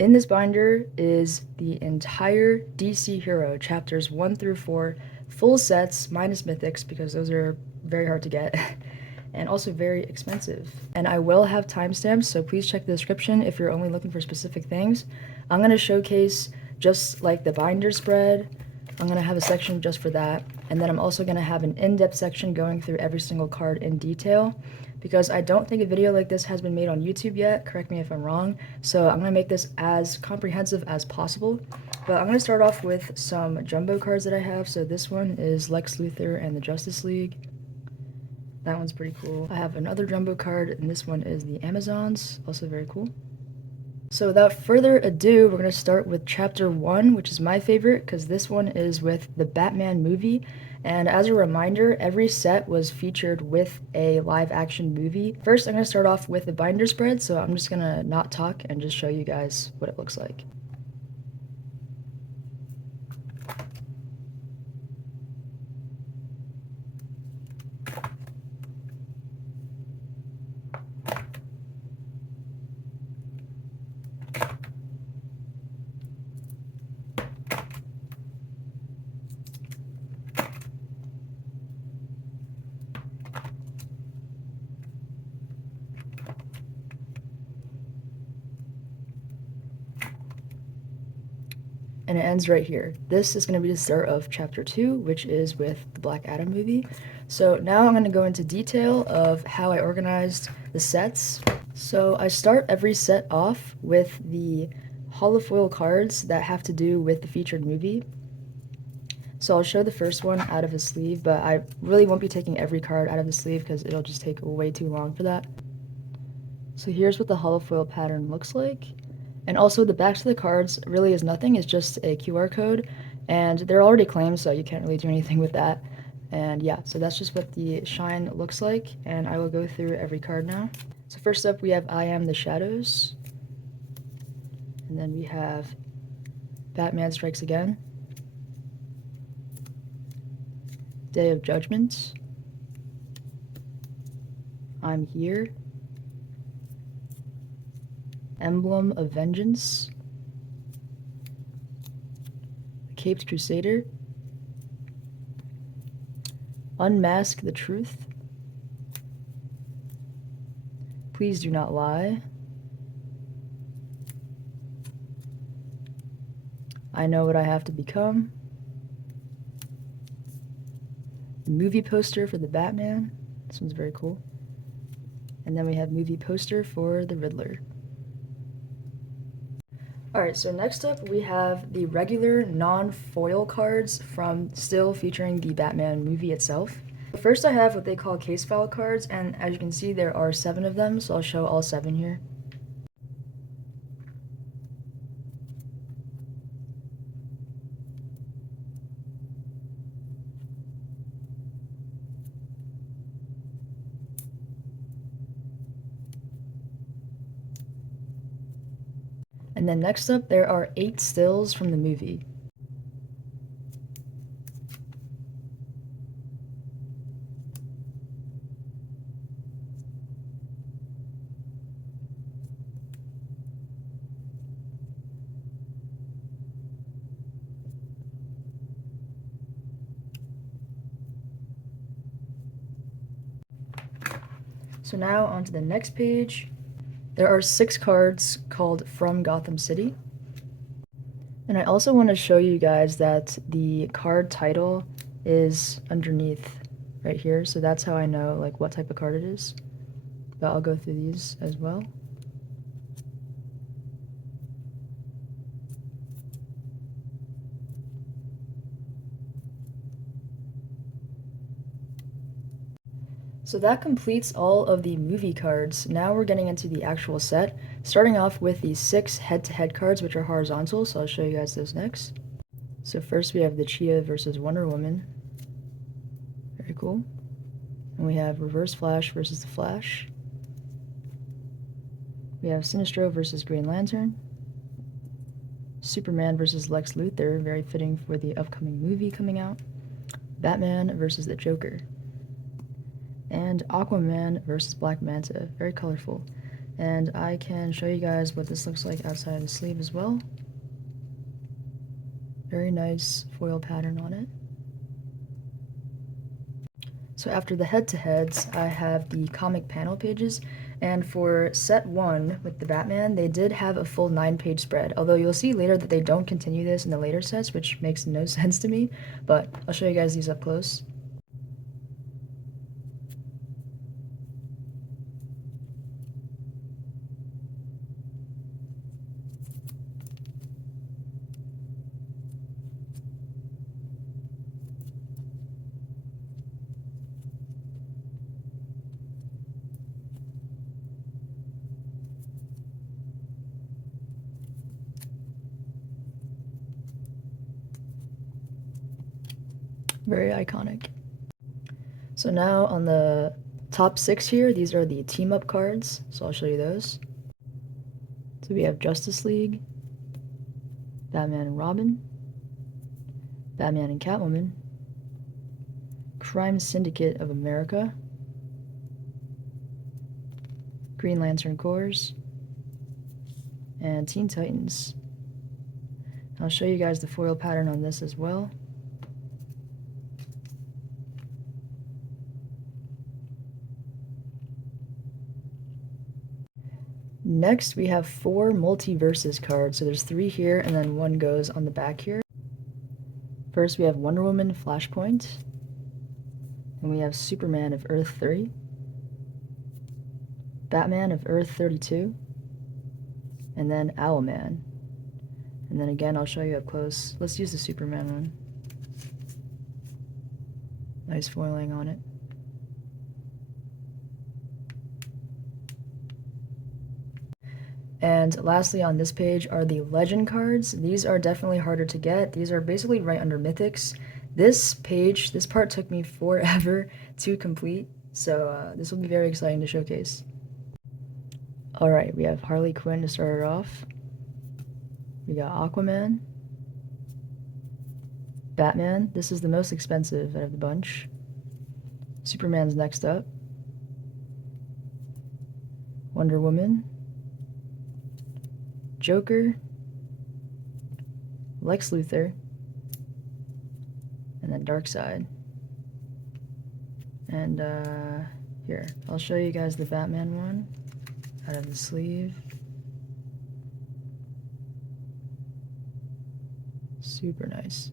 In this binder is the entire DC HRO Chapters 1 through 4, full sets, minus mythics, because those are very hard to get, and also very expensive. And I will have timestamps, so please check the description if you're only looking for specific things. I'm going to showcase just like the binder spread. I'm going to have a section just for that, and then I'm also going to have an in-depth section going through every single card in detail, because I don't think a video like this has been made on YouTube yet, correct me if I'm wrong, so I'm going to make this as comprehensive as possible. But I'm going to start off with some jumbo cards that I have. So this one is Lex Luthor and the Justice League. That one's pretty cool. I have another jumbo card, and this one is the Amazons, also very cool. So without further ado, we're going to start with Chapter 1, which is my favorite, because this one is with the Batman movie. And as a reminder, every set was featured with a live-action movie. First, I'm going to start off with the binder spread, so I'm just going to not talk and just show you guys what it looks like. And it ends right here. This is going to be the start of Chapter 2, which is with the Black Adam movie. So now I'm going to go into detail of how I organized the sets. So I start every set off with the holofoil cards that have to do with the featured movie. So I'll show the first one out of the sleeve, but I really won't be taking every card out of the sleeve because it'll just take way too long for that. So here's what the holofoil pattern looks like. And also the backs of the cards really is nothing, it's just a QR code, and they're already claimed, so you can't really do anything with that. And yeah, so that's just what the shine looks like, and I will go through every card now. So first up we have I Am the Shadows, and then we have Batman Strikes Again, Day of Judgment, I'm Here, Emblem of Vengeance, Caped Crusader, Unmask the Truth, Please Do Not Lie, I Know What I Have to Become, the movie poster for the Batman, this one's very cool, and then we have movie poster for the Riddler. Alright, so next up we have the regular non-foil cards from still featuring the Batman movie itself. First I have what they call case file cards, and as you can see there are 7 of them, so I'll show all 7 here. And then next up there are 8 stills from the movie. So now onto the next page. There are 6 cards called From Gotham City. And I also want to show you guys that the card title is underneath right here, so that's how I know like what type of card it is. But I'll go through these as well. So that completes all of the movie cards. Now we're getting into the actual set, starting off with the 6 head-to-head cards, which are horizontal, so I'll show you guys those next. So first we have the Cheetah versus Wonder Woman. Very cool. And we have Reverse Flash versus the Flash. We have Sinestro versus Green Lantern. Superman versus Lex Luthor, very fitting for the upcoming movie coming out. Batman versus the Joker. And Aquaman versus Black Manta, very colorful. And I can show you guys what this looks like outside of the sleeve as well. Very nice foil pattern on it. So after the head-to-heads, I have the comic panel pages, and for set 1 with the Batman, they did have a full 9-page spread, although you'll see later that they don't continue this in the later sets, which makes no sense to me, but I'll show you guys these up close. Very iconic. So now on the top 6 here, these are the team-up cards, so I'll show you those. So we have Justice League, Batman and Robin, Batman and Catwoman, Crime Syndicate of America, Green Lantern Corps, and Teen Titans. I'll show you guys the foil pattern on this as well. Next, we have 4 Multiverses cards. So there's 3 here, and then 1 goes on the back here. First, we have Wonder Woman Flashpoint. And we have Superman of Earth 3. Batman of Earth 32. And then Owlman. And then again, I'll show you up close. Let's use the Superman one. Nice foiling on it. And lastly on this page are the legend cards. These are definitely harder to get. These are basically right under mythics. This page, this part took me forever to complete, so this will be very exciting to showcase. Alright, we have Harley Quinn to start it off. We got Aquaman. Batman, this is the most expensive out of the bunch. Superman's next up. Wonder Woman. Joker, Lex Luthor, and then Darkseid. And here, I'll show you guys the Batman one out of the sleeve. Super nice.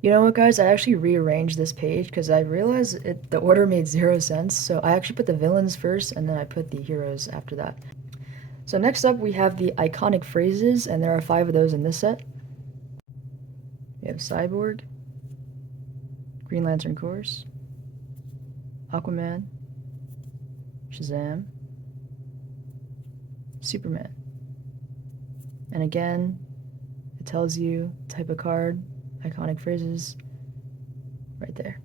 You know what, guys? I actually rearranged this page because I realized the order made 0 sense. So I actually put the villains first, and then I put the heroes after that. So next up, we have the iconic phrases, and there are 5 of those in this set. We have Cyborg, Green Lantern Corps, Aquaman, Shazam, Superman. And again, it tells you type of card, iconic phrases, right there.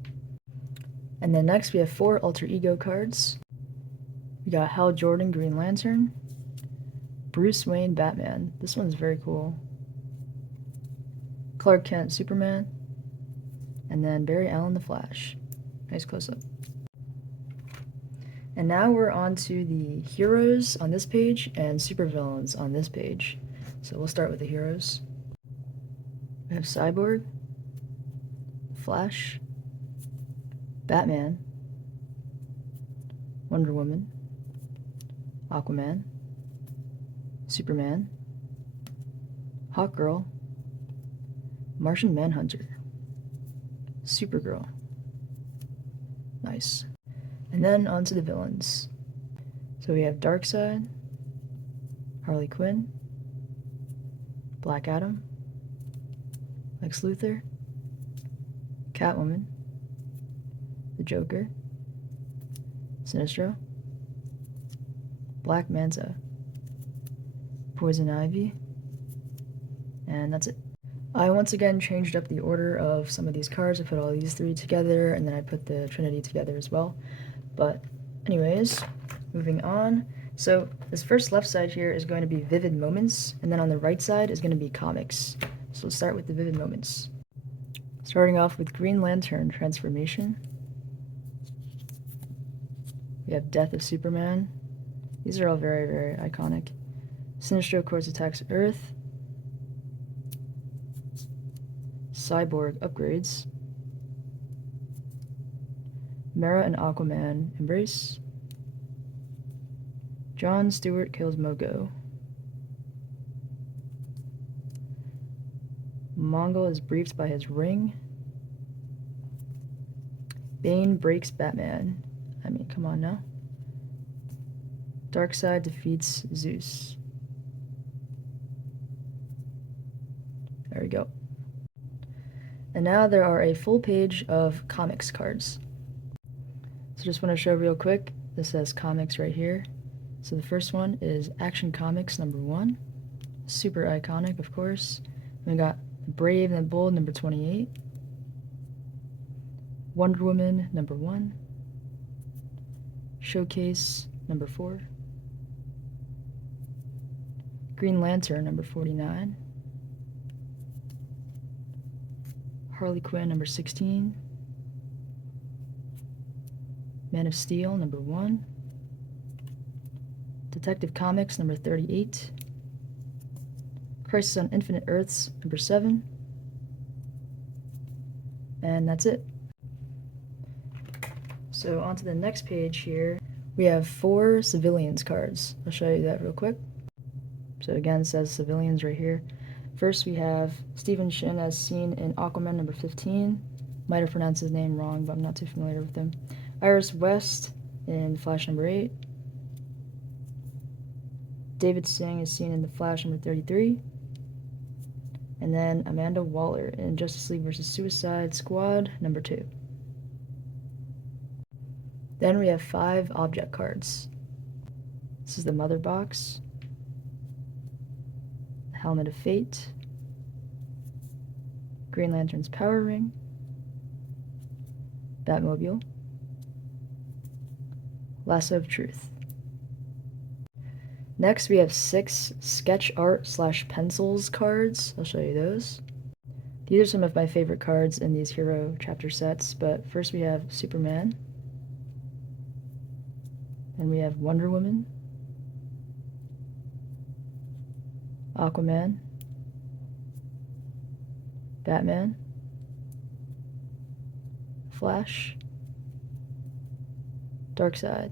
And then next we have 4 alter ego cards. We got Hal Jordan, Green Lantern, Bruce Wayne, Batman. This one's very cool. Clark Kent, Superman, and then Barry Allen, the Flash. Nice close-up. And now we're on to the heroes on this page and supervillains on this page. So we'll start with the heroes. We have Cyborg, Flash, Batman, Wonder Woman, Aquaman, Superman, Hawkgirl, Martian Manhunter, Supergirl. Nice. And then on to the villains. So we have Darkseid, Harley Quinn, Black Adam, Lex Luthor, Catwoman, the Joker, Sinestro, Black Manta, Poison Ivy, and that's it. I once again changed up the order of some of these cards. I put all these 3 together, and then I put the Trinity together as well. But anyways, moving on. So this first left side here is going to be Vivid Moments, and then on the right side is going to be Comics. So let's start with the Vivid Moments. Starting off with Green Lantern Transformation. We have Death of Superman, These are all very, very iconic. Sinestro, of course, attacks Earth. Cyborg upgrades. Mera and Aquaman embrace. John Stewart kills Mogo. Mongol is briefed by his ring. Bane breaks Batman. I mean, come on now. Darkseid defeats Zeus. There we go. And now there are a full page of comics cards. So just want to show real quick, this says comics right here. So the first one is Action Comics #1. Super iconic, of course. We got Brave and the Bold #28. Wonder Woman #1. Showcase #4. Green Lantern #49. Harley Quinn #16. Man of Steel #1. Detective Comics #38. Crisis on Infinite Earths #7. And that's it. So on to the next page here, we have 4 civilians cards. I'll show you that real quick. So again, it says civilians right here. First we have Stephen Shin as seen in Aquaman #15. Might have pronounced his name wrong, but I'm not too familiar with him. Iris West in Flash #8. David Singh is seen in The Flash #33. And then Amanda Waller in Justice League vs. Suicide Squad #2. Then we have 5 object cards. This is the Mother Box, the Helmet of Fate, Green Lantern's Power Ring, Batmobile, Lasso of Truth. Next we have 6 sketch art / pencils cards. I'll show you those. These are some of my favorite cards in these hero chapter sets, but first we have Superman. Then we have Wonder Woman, Aquaman, Batman, Flash, Darkseid.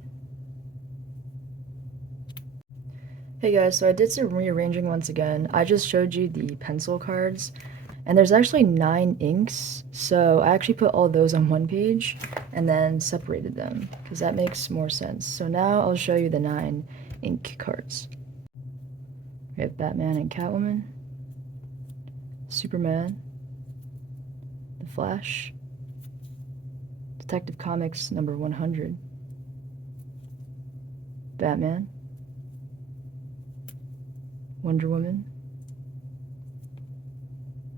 Hey guys, so I did some rearranging once again. I just showed you the pencil cards, and there's actually 9 inks, so I actually put all those on one page and then separated them, because that makes more sense. So now I'll show you the 9 ink cards. We have Batman and Catwoman, Superman, The Flash, Detective Comics #100, Batman, Wonder Woman,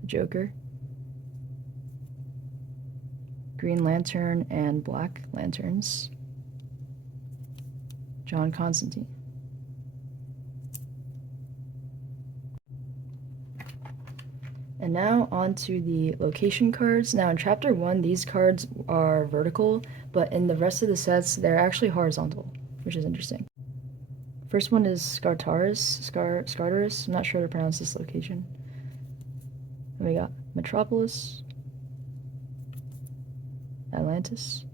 the Joker, Green Lantern and Black Lanterns, John Constantine. And now on to the location cards. Now in Chapter 1, these cards are vertical, but in the rest of the sets, they're actually horizontal, which is interesting. First one is Scartaris. I'm not sure how to pronounce this location. Then we got Metropolis, Atlantis,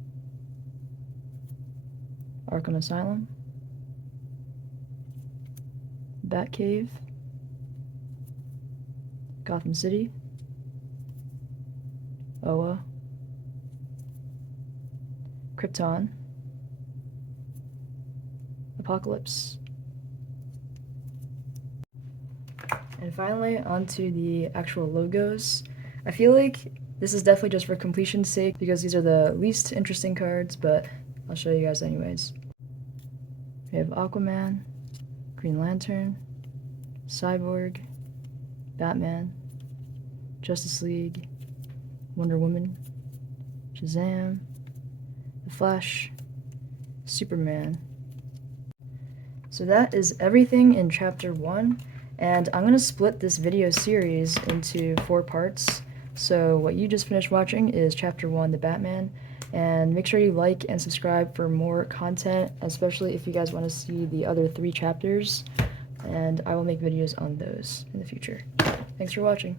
Arkham Asylum, Batcave, Gotham City, Oa, Krypton, Apocalypse. And finally, onto the actual logos. I feel like this is definitely just for completion's sake, because these are the least interesting cards, but I'll show you guys anyways. We have Aquaman, Green Lantern, Cyborg, Batman, Justice League, Wonder Woman, Shazam, The Flash, Superman. So that is everything in Chapter 1, and I'm going to split this video series into 4 parts. So what you just finished watching is Chapter 1, The Batman, and make sure you like and subscribe for more content, especially if you guys want to see the other 3 chapters, and I will make videos on those in the future. Thanks for watching.